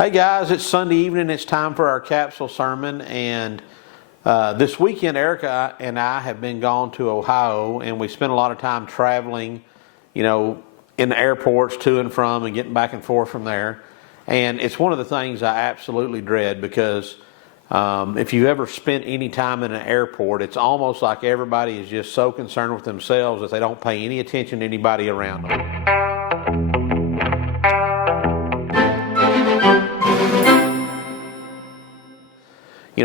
Hey guys, it's Sunday evening. It's time for our capsule sermon, and this weekend Erica and I have been gone to Ohio, and we spent a lot of time traveling, in the airports to and from, and getting back and forth from there. And it's one of the things I absolutely dread because if you ever spent any time in an airport, it's almost like everybody is just so concerned with themselves that they don't pay any attention to anybody around them.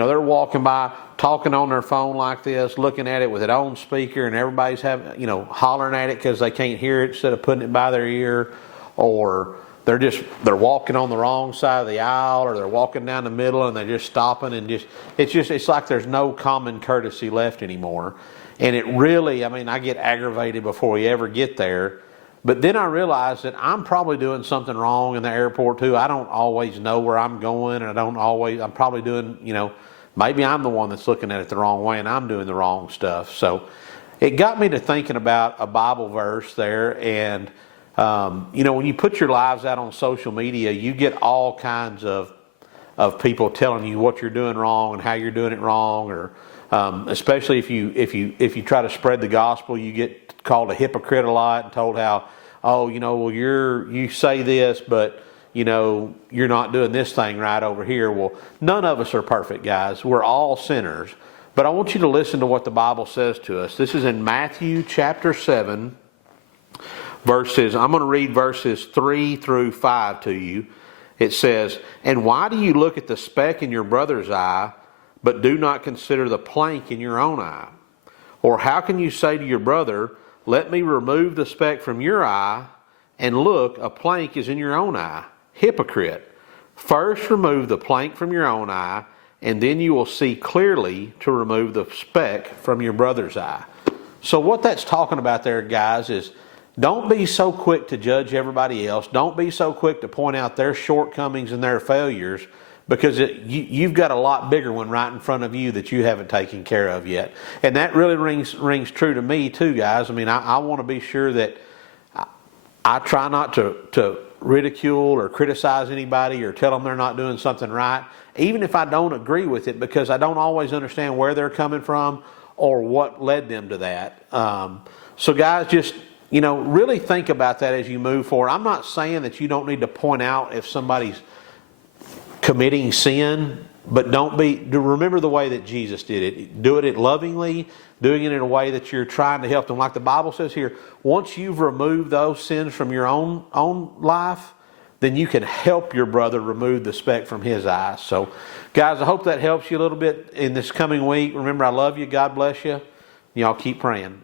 They're walking by, talking on their phone like this, looking at it with it on speaker, and everybody's hollering at it because they can't hear it instead of putting it by their ear, or they're walking on the wrong side of the aisle, or they're walking down the middle and they're just stopping and it's like there's no common courtesy left anymore. And it really, I get aggravated before we ever get there. But then I realize that I'm probably doing something wrong in the airport too. I don't always know where I'm going, and I'm probably doing, maybe I'm the one that's looking at it the wrong way and I'm doing the wrong stuff. So it got me to thinking about a Bible verse there. And, when you put your lives out on social media, you get all kinds of people telling you what you're doing wrong and how you're doing it wrong, or especially if you try to spread the gospel, you get called a hypocrite a lot and told how, you say this, but you're not doing this thing right over here. Well, none of us are perfect, guys. We're all sinners. But I want you to listen to what the Bible says to us. This is in Matthew chapter 7, I'm going to read verses 3 through 5 to you. It says, "And why do you look at the speck in your brother's eye, but do not consider the plank in your own eye? Or how can you say to your brother, 'Let me remove the speck from your eye,' and look, a plank is in your own eye? Hypocrite! First remove the plank from your own eye, and then you will see clearly to remove the speck from your brother's eye." So what that's talking about there, guys, is don't be so quick to judge everybody else. Don't be so quick to point out their shortcomings and their failures, because you've got a lot bigger one right in front of you that you haven't taken care of yet. And that really rings true to me too, guys. I want to be sure that I try not to ridicule or criticize anybody or tell them they're not doing something right, even if I don't agree with it, because I don't always understand where they're coming from or what led them to that. So guys, just really think about that as you move forward. I'm not saying that you don't need to point out if somebody's committing sin, but remember the way that Jesus did it. Do it lovingly, doing it in a way that you're trying to help them. Like the Bible says here, once you've removed those sins from your own life, then you can help your brother remove the speck from his eyes. So guys, I hope that helps you a little bit in this coming week. Remember, I love you. God bless you. Y'all keep praying.